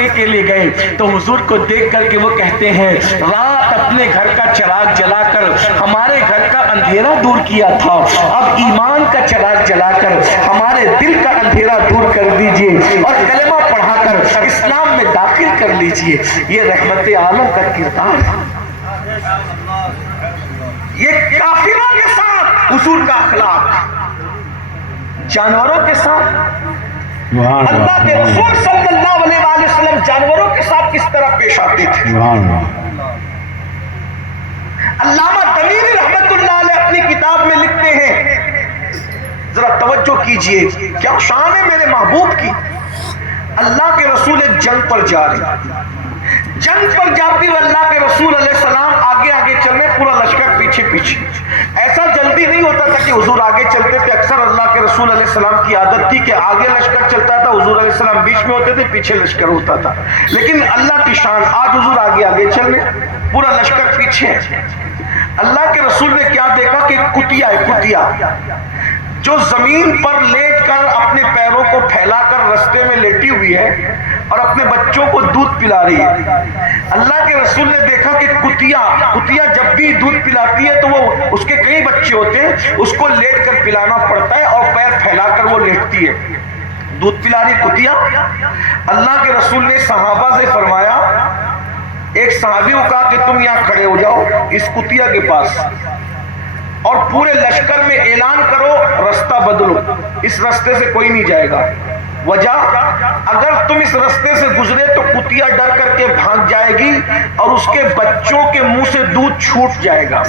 کرنے کے لیے گئے تو حضور کو دیکھ کر کے وہ کہتے ہیں رات اپنے گھر کا چراغ جلا کر ہمارے گھر کا اندھیرا دور کیا تھا، اب ایمان کا چراغ جلا کر ہمارے دل کا اندھیرا دور کر دیجئے اور کلمہ پڑھا کر اسلام میں داخل کر لیجئے۔ یہ رحمت عالم کا کردار ہے، یہ کافروں کے ساتھ حضور کا اخلاق، جانوروں کے ساتھ اللہ کے رسول صلی اللہ علیہ وآلہ وسلم جانوروں کے ساتھ کس طرح پیش آتے تھے۔ علامہ دمیری رحمت اللہ علیہ اپنی کتاب میں لکھتے ہیں، ذرا توجہ کیجئے کیا شان ہے میرے محبوب کی۔ اللہ کے رسول ایک جنگ پر جا رہے، جنگ پر جاتی ہوئے اللہ کے رسول علیہ السلام آگے آگے چل رہے، پورا لشکر پیچھے پیچھے۔ ایسا جلدی نہیں ہوتا تھا کہ حضور آگے چلتے تھے، اکثر اللہ کے رسول علیہ السلام کی عادت تھی کہ آگے لشکر چلتا تھا، حضور علیہ السلام بیچ میں ہوتے تھے، پیچھے لشکر ہوتا تھا۔ لیکن اللہ کی شان، آج حضور آگے آگے چل رہے، پورا لشکر پیچھے ہے۔ اللہ کے رسول نے کیا دیکھا کہ کتیا ہے، کتیا جو زمین پر لیٹ کر اپنے پیروں کو پھیلا کر رستے میں لیٹی ہوئی ہے اور اپنے بچوں کو دودھ پلا رہی ہے۔ اللہ کے رسول نے دیکھا کہ کتیا جب بھی دودھ پلاتی ہے تو وہ اس کے کئی بچے ہوتے ہیں، اس کو لیٹ کر پلانا پڑتا ہے اور پیر پھیلا کر وہ لیٹتی ہے، دودھ پلا رہی کتیا۔ اللہ کے رسول نے صحابہ سے فرمایا، ایک صحابی کو کہا کہ تم یہاں کھڑے ہو جاؤ اس کتیا کے پاس اور پورے لشکر میں اعلان کرو رستہ بدلو، اس رستے سے کوئی نہیں جائے گا۔ وجہ اگر تم اس رستے سے گزرے تو کتیا ڈر کر کے بھاگ جائے گی اور اس کے بچوں کے منہ سے دودھ چھوٹ جائے گا۔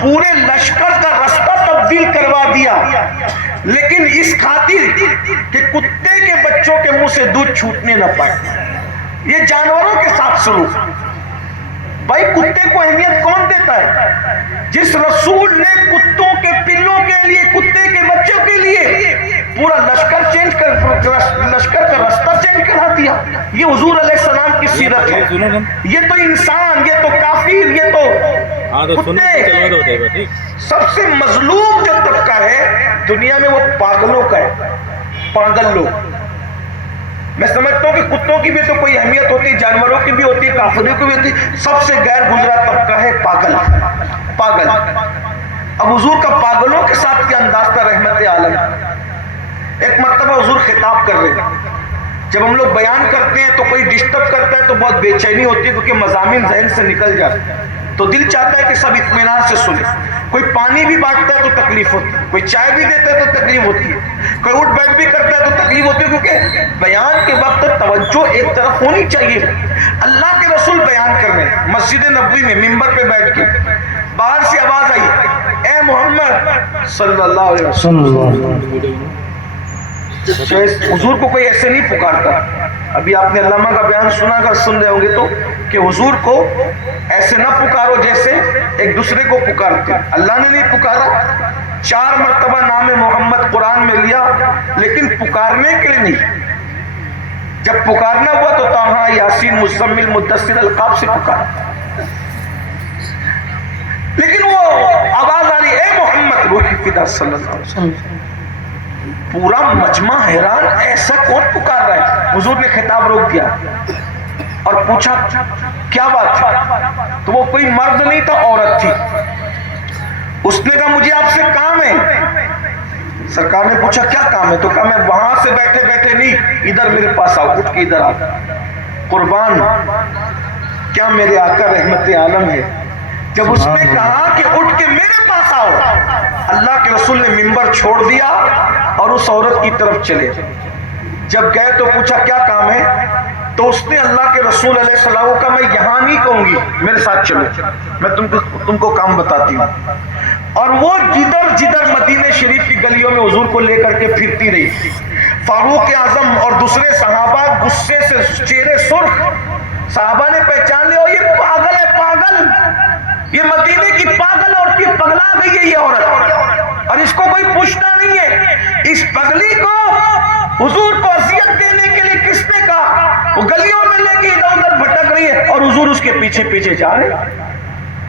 پورے لشکر کا رستہ تبدیل کروا دیا، لیکن اس خاطر کہ کتے کے بچوں کے منہ سے دودھ چھوٹنے نہ پائے۔ یہ جانوروں کے ساتھ سلوک، بھائی کتے کو اہمیت کون دیتا ہے؟ جس رسول نے کتوں کے پلوں کے لیے، کتے کے بچوں کے لیے پورا لشکر چینج کر، لشکر کا رستہ چینج کرا دیا۔ یہ حضور علیہ السلام کی سیرت ہے۔ یہ تو انسان، یہ تو کافر، یہ تو کتے، سب سے مظلوم جو طبقہ ہے دنیا میں وہ پاگلوں کا ہے، پاگل لوگ۔ میں سمجھتا ہوں کہ کتوں کی بھی تو کوئی اہمیت ہوتی ہے، جانوروں کی بھی ہوتی ہے، کافروں کی بھی ہوتی ہے، سب سے غیر گزرا طبقہ ہے پاگل، پاگل۔ اب حضور کا پاگلوں کے ساتھ کیا انداز تھا رحمت عالم۔ ایک مرتبہ حضور خطاب کر رہے ہیں، جب ہم لوگ بیان کرتے ہیں تو کوئی ڈسٹرب کرتا ہے تو بہت بے چینی ہوتی ہے، کیونکہ مضامین ذہن سے نکل جاتے ہیں، تو دل چاہتا ہے کہ سب اطمینان سے سنیں۔ کوئی پانی بھی بانٹتا ہے تو تکلیف ہوتی ہے، کوئی چائے بھی دیتا ہے تو تکلیف ہوتی ہے، کوئی اٹھ بیٹھ بھی کرتا ہے تو تکلیف ہوتی ہے، کیونکہ بیان کے وقت توجہ ایک طرف ہونی چاہیے۔ اللہ کے رسول بیان کر رہے ہیں مسجد نبوی میں ممبر پہ بیٹھ کے، باہر سے آواز آئی، اے محمد صلی اللہ علیہ وسلم۔ حضور کو کوئی ایسے نہیں پکارتا۔ ابھی آپ نے علامہ کا بیان سنا، اگر سن رہے ہوں گے تو، کہ حضور کو ایسے نہ پکارو جیسے ایک دوسرے کو پکارتے۔ اللہ نے نہیں پکارا، 4 مرتبہ نام محمد قرآن میں لیا، لیکن پکارنے کے لیے نہیں۔ جب پکارنا ہوا تو طٰہٰ، یاسین، مزمل، مدثر القاب سے پکارا، لیکن وہ آواز آ رہی اے محمد، روح فدا صلی اللہ علیہ وسلم۔ پورا مجمع حیران، ایسا کون پکار رہا ہے؟ حضور نے خطاب روک دیا اور پوچھا کیا بات تھی؟ تو وہ کوئی مرد نہیں تھا، عورت تھی۔ اس نے کہا مجھے آپ سے کام ہے۔ سرکار نے پوچھا کیا کام ہے؟ تو کہا میں وہاں سے بیٹھے بیٹھے نہیں، ادھر میرے پاس آؤ، اٹھ کے ادھر آ۔ قربان، کیا میرے آقا رحمت عالم ہے۔ جب اس نے کہا کہ اٹھ کے میرے پاس آؤ، اللہ کے رسول نے منبر چھوڑ دیا اور اس عورت کی طرف چلے۔ جب گئے تو پوچھا کیا کام ہے؟ تو اس نے اللہ کے رسول علیہ السلام کو کہا میں یہاں نہیں کہوں گی، میرے ساتھ چلو، میں تم کو کام بتاتی ہوں۔ اور وہ جدھر جدھر مدینہ شریف کی گلیوں میں حضور کو لے کر کے پھرتی رہی۔ فاروق اعظم اور دوسرے صحابہ غصے سے چہرے سرخ، صحابہ نے پہچان لیا یہ پاگل ہے، پاگل، یہ مدینے کی پاگل عورت، یہ پگلا گئی ہے یہ عورت، اور اس کو کوئی پوچھتا نہیں ہے۔ اس پگلی کو حضور کو اذیت دینے کے لیے کس نے کہا؟ وہ گلیوں میں لے کے ادھر ادھر بھٹک رہی ہے اور حضور اس کے پیچھے پیچھے جا رہے۔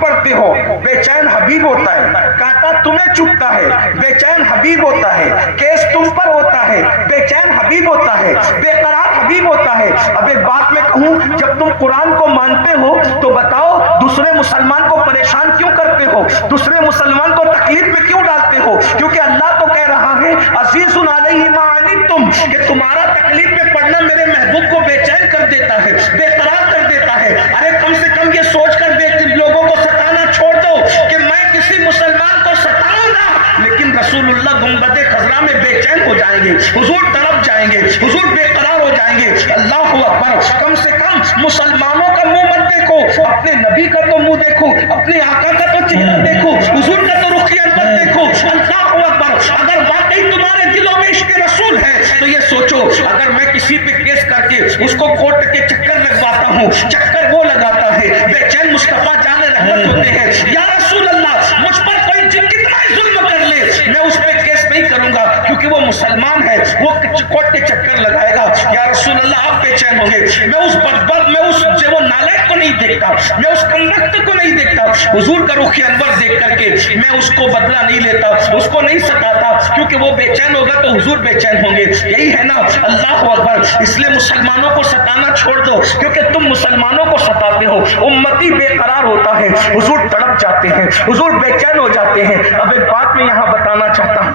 پڑھتے ہو بے چین حبیب ہوتا ہے، کانٹا تمہیں چبھتا ہے بے چین حبیب ہوتا ہے، کیس تم پر ہوتا ہے بے چین حبیب ہوتا ہے، بے قرار حبیب ہوتا ہے۔ اب ایک بات میں کہوں، جب تم قرآن کو مانتے ہو تو بتاؤ دوسرے مسلمان کو پریشان کیوں کرتے ہو، دوسرے مسلمان کو تکلیف میں کیوں ڈالتے ہو؟ کیونکہ اللہ تو کہہ رہا ہے عزیز علیہ ما عنتم، کہ تمہارا تکلیف میں پڑنا میرے محبوب کو بے چین کر دیتا ہے، بے قرار کر دیتا ہے۔ ارے کم سے کم یہ سوچ کر لوگوں کو ستانا چھوڑ دو کہ میں کسی مسلمان کو ستاؤں گا، لیکن رسول اللہ گنبد خضرا میں بے چین ہو جائیں گے، حضور تڑپ جائیں گے، حضور بے قرار ہو جائیں گے۔ اللہ اکبر، کم سے کم مسلمانوں کا منہ مت دیکھو، اپنے نبی کا تو منہ دیکھو، اپنے آقا کا تو چہرہ دیکھو، حضور کا تو رخ انور دیکھو۔ اللہ اکبر، اگر واقعی تمہارے دلوں میں عشق رسول ہے تو یہ سوچو، اگر میں کسی پہ کیس کر کے اس کو کورٹ کے چکر لگواتا ہوں، چکر وہ لگاتا ہے، بے چین مصطفیٰ جان رحمت ہوتے ہیں، یا رسول اللہ مجھ پر کوئی کتنا ظلم کر لے میں اس پہ کیس نہیں کروں گا، کیونکہ وہ مسلمان ہے، وہ کورٹ کے چکر لگائے گا۔ یا رسول اللہ آپ بے چین ہوں گے، میں اس بدبخت، میں اس وہ نالائق کو نہیں دیکھتا، میں اس کمبخت کو نہیں دیکھتا، حضور کا رخ انور دیکھ کر کے میں اس کو بدلہ نہیں لیتا، اس کو نہیں ستاتا، کیونکہ وہ بے چین ہوگا تو حضور بے چین ہوں گے۔ یہی ہے نا، اللہ اکبر۔ اس لیے مسلمانوں کو ستانا چھوڑ دو، کیونکہ تم مسلمانوں کو ستاتے ہو، امتی بے قرار ہوتا ہے، حضور تڑپ جاتے ہیں، حضور بے چین ہو جاتے ہیں۔ اب ایک بات میں یہاں بتانا چاہتا ہوں،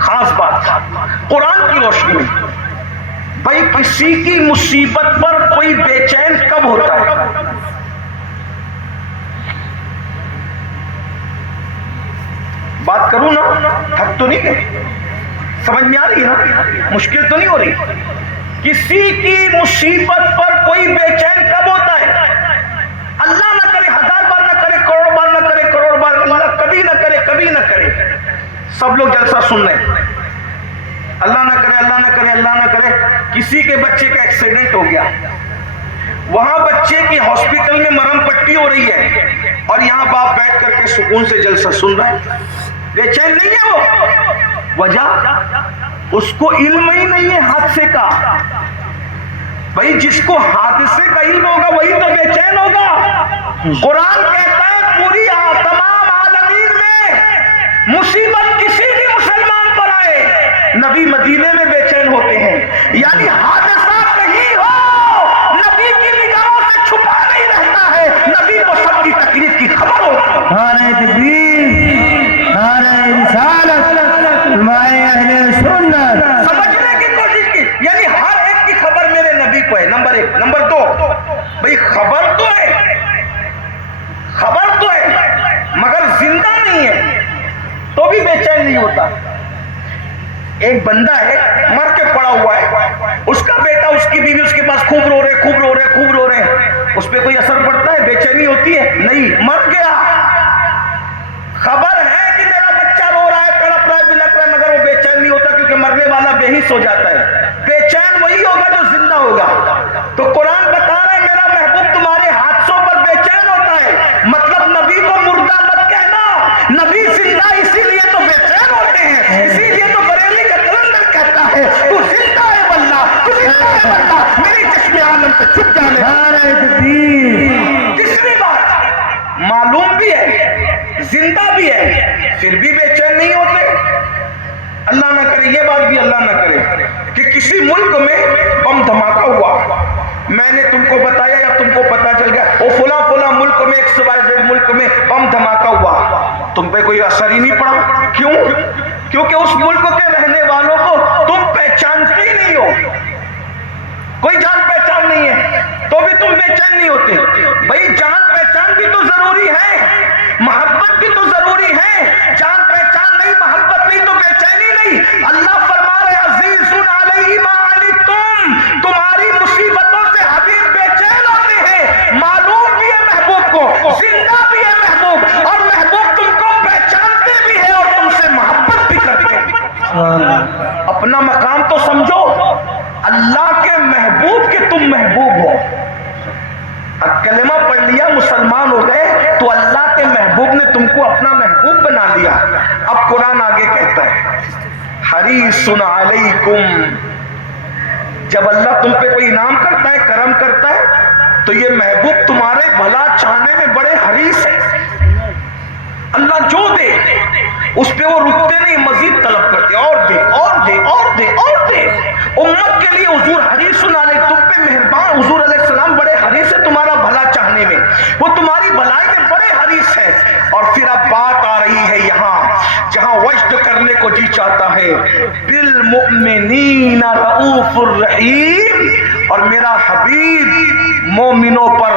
خاص بات قرآن کی روشنی میں، بھائی کسی کی مصیبت پر کوئی بے چین کب ہوتا ہے؟ بات کروں نا، حق تو نہیں ہے، سمجھ میں آ رہی ہے نا، مشکل تو نہیں ہو رہی؟ کسی کی مصیبت پر کوئی بے چین کب ہوتا ہے؟ اللہ نہ کرے، 1000 بار نہ کرے، کروڑ بار نہ کرے، کروڑ بار اللہ کبھی نہ کرے، کبھی نہ کرے۔ سب لوگ جلسہ سن رہے ہیں، اللہ نہ کرے، اللہ نہ کرے، اللہ نہ کرے، کسی کے بچے کا ایکسیڈنٹ ہو گیا، وہاں بچے کی ہاسپٹل میں مرہم پٹی ہو رہی ہے، اور یہاں باپ بیٹھ کر کے سکون سے جلسہ سن رہا ہے، بے چین نہیں ہے وہ۔ وجہ اس کو علم ہی نہیں ہے حادثے کا۔ بھائی جس کو حادثے کا علم ہوگا وہی تو بے چین ہوگا۔ قرآن کہتا ہے پوری تمام عالمین میں مصیبت کسی بھی مسلمان پر آئے، نبی مدینے میں بے چین ہوتے ہیں، یعنی حادثہ کہیں ہو نبی کی نگاہوں سے چھپا نہیں رہتا ہے، نبی کو سب کی تکلیف کی خبر ہوتی ہے۔ نعرہ تکبیر، نعرہ رسالت، مائے اہل سنت۔ سمجھنے کی کوشش کی، یعنی ہر ایک کی خبر میرے نبی کو ہے، نمبر 1۔ نمبر 2، بھئی خبر تو ہے، خبر تو ہے مگر زندہ نہیں ہے تو بھی بے چین نہیں ہوتا۔ ایک بندہ ہے مر کے پڑا ہوا ہے، اس کا بیٹا اس کی بیوی اس کے پاس خوب رو رہے، خوب رو رہے، خوب رو رہے، اس پہ کوئی اثر پڑتا ہے؟ بے چینی ہوتی ہے؟ نہیں، مر گیا۔ خبر ہے کہ میرا بچہ رو رہا ہے، تڑپ رہا ہے، بلک رہا ہے، مگر وہ بے چین نہیں ہوتا، کیونکہ مرنے والا بے حس ہو جاتا ہے۔ بے چین وہی ہوگا جو زندہ ہوگا۔ تو قرآن بتا رہا ہے میرا محبوب تمہارے حادثوں پر بے چین ہوتا ہے، مطلب نبی کو مردہ مت کہنا، نبی زندہ اسی لیے تو بے چین ہوتے ہیں، اسی لیے تو بریلی کا کلندر کہتا ہے تو زندہ ہے واللہ، تو زندہ ہے واللہ، میری چشم عالم سے چھپ جانے۔ نعرہ تکبیر۔ تیسری بات، معلوم بھی ہے، زندہ بھی ہے، پھر بھی بے چین نہیں ہوتے۔ اللہ نہ کرے، یہ بات بھی اللہ نہ کرے کہ کسی ملک میں بم دھماکہ ہوا، میں نے تم کو بتایا یا تم کو پتا چل گیا وہ فلاں فلاں ملک میں، XYZ ملک میں بم دھماکہ ہوا، تم پہ کوئی اثر ہی نہیں پڑا۔ کیوں؟ کیونکہ اس ملک کے رہنے والوں کو تم پہچانتے ہی نہیں ہو، کوئی جان پہچان نہیں ہے، تو بھی تم بے چین نہیں ہوتے۔ بھائی جان پہچان بھی تو ضروری ہے، محبت بھی تو ضروری ہے، جان پہچان نہیں، محبت نہیں تو بے چینی نہیں۔ اللہ فرما رہے عزیز علیہ ما عنتم، تمہاری مصیبتوں سے حبیب بے چین ہوتے ہیں، معلوم بھی ہے محبوب کو، زندہ بھی ہے محبوب، اور محبوب تم کو پہچانتے بھی ہے اور تم سے محبت بھی کرتے ہیں۔ اپنا مقام تو سمجھو، اللہ کے محبوب کے تم محبوب ہو۔ اب کلمہ پڑھ لیا، مسلمان ہو گئے، تو اللہ کے محبوب نے تم کو اپنا محبوب بنا لیا۔ اب قرآن آگے کہتا ہے حریص علیکم، جب اللہ تم پہ کوئی انعام کرتا ہے، کرم کرتا ہے، تو یہ محبوب تمہارے بھلا چاہنے میں بڑے حریص ہیں. اللہ جو دے اس پہ وہ رکتے نہیں، مزید طلب کرتے، اور دے اور دے اور دے اور دے. امت کے لیے حضور حریص علیہ، تم پہ مہربان. حضور علیہ السلام بڑے حریص ہے تمہارا بھلا چاہنے میں، وہ تمہاری بھلائی میں بڑے حریص ہے. اور پھر اب بات آ رہی ہے یہاں جہاں وجد کرنے کو جی چاہتا ہے. بالمؤمنین رؤوف الرحیم، اور میرا حبیب مومنوں پر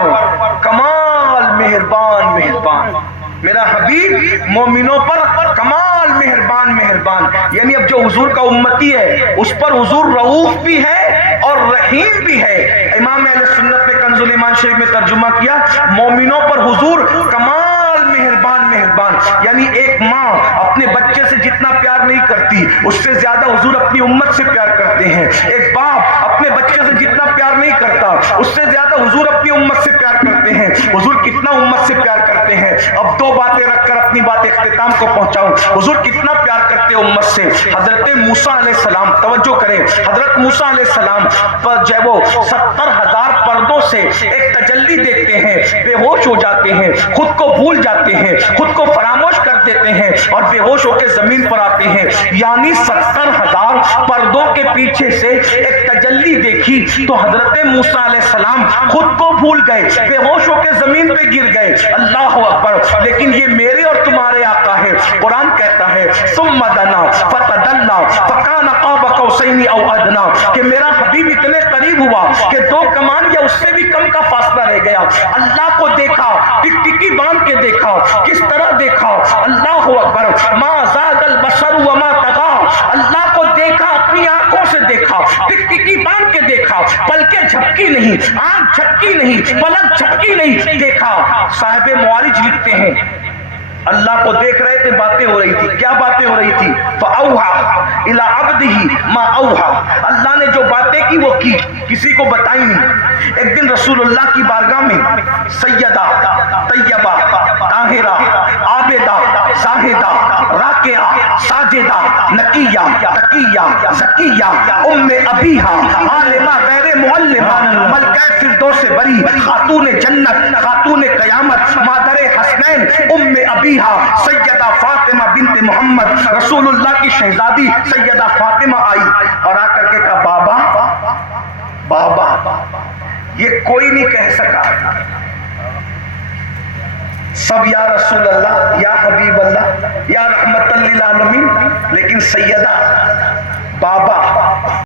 کمال مہربان مہربان. میرا حبیب مومنوں پر کمال مہربان مہربان. یعنی اب جو حضور کا امتی ہے اس پر حضور رؤوف بھی ہے اور رحیم بھی ہے. امام اہل سنت نے کنز الایمان شریف میں ترجمہ کیا مومنوں پر حضور کمال مہربان مہربان. یعنی ایک ماں اپنے بچے سے جتنا پیار نہیں کرتی اس سے زیادہ حضور اپنی امت سے پیار کرتے ہیں. ایک باپ اپنے بچے سے جتنا پیار نہیں کرتا اس سے زیادہ حضور اپنی امت سے پیار کرتے ہیں. حضور کتنا امت سے پیار کرتے ہیں. اب دو باتیں رکھ کر اپنی بات اختتام کو پہنچاؤں. حضور کتنا پیار کرتے ہیں امت سے. حضرت موسیٰ علیہ السلام، توجہ کریں، حضرت موسیٰ علیہ السلام پر جب وہ 70,000 پردوں سے ایک تجلی دیکھتے ہیں بے ہوش ہو جاتے ہیں، خود کو بھول جاتے ہیں، خود کو فراموش کر دیتے ہیں اور بے ہوش ہو کے زمین پر آتے ہیں. یعنی 70,000 پردوں کے پیچھے سے ایک تجلی دیکھی تو حضرت موسیٰ علیہ السلام خود کو بھول گئے، بے ہوش ہو کے زمین پہ گر گئے. اللہ اکبر. لیکن یہ میرے اور تمہارے آقا ہے. قرآن کہتا ہے ثم دنا فتدلا فکان قاب قوسین او ادنا، کہ میرا حبیب اتنے قریب ہوا کہ 2 کمان یا اس سے بھی کم کا فاصلہ رہ گیا. اللہ کو دیکھا، ٹکٹکی باندھ کے دیکھا. کس طرح دیکھا؟ اللہ اکبر. ما زاد البصر وما طغى. اللہ کو دیکھا، اپنی آنکھوں سے دیکھا، ٹکٹکی باندھ کے دیکھا، پلکیں جھپکی نہیں، آنکھ جھپکی نہیں، پلک جھپکی نہیں، دیکھا. صاحب معالج لکھتے ہیں اللہ کو دیکھ رہے تھے، باتیں ہو رہی تھی. کیا باتیں ہو رہی تھی؟ فَأَوْحَى إِلَىٰ عَبْدِهِ مَا أَوْحَى. اللہ نے جو باتیں کی وہ کی، کسی کو بتائی نہیں. ایک دن رسول اللہ کی بارگاہ میں سیدہ طیبہ طاہرہ عابدہ زاہدہ راکعہ ساجدہ نقیہ تقیہ زکیہ ام ابیہا عالمہ غیر معلمہ ملکہ فردوس بری خاتون جنت خاتون قیامت مادر حسنین ام ابیہا سیدہ فاطمہ بنت محمد رسول اللہ کی شہزادی سیدہ فاطمہ آئی اور آ کر کے کہا بابا بابا. یہ کوئی نہیں کہہ سکا. سب یا رسول اللہ، یا حبیب اللہ، یا رحمت للعالمین، لیکن سیدہ بابا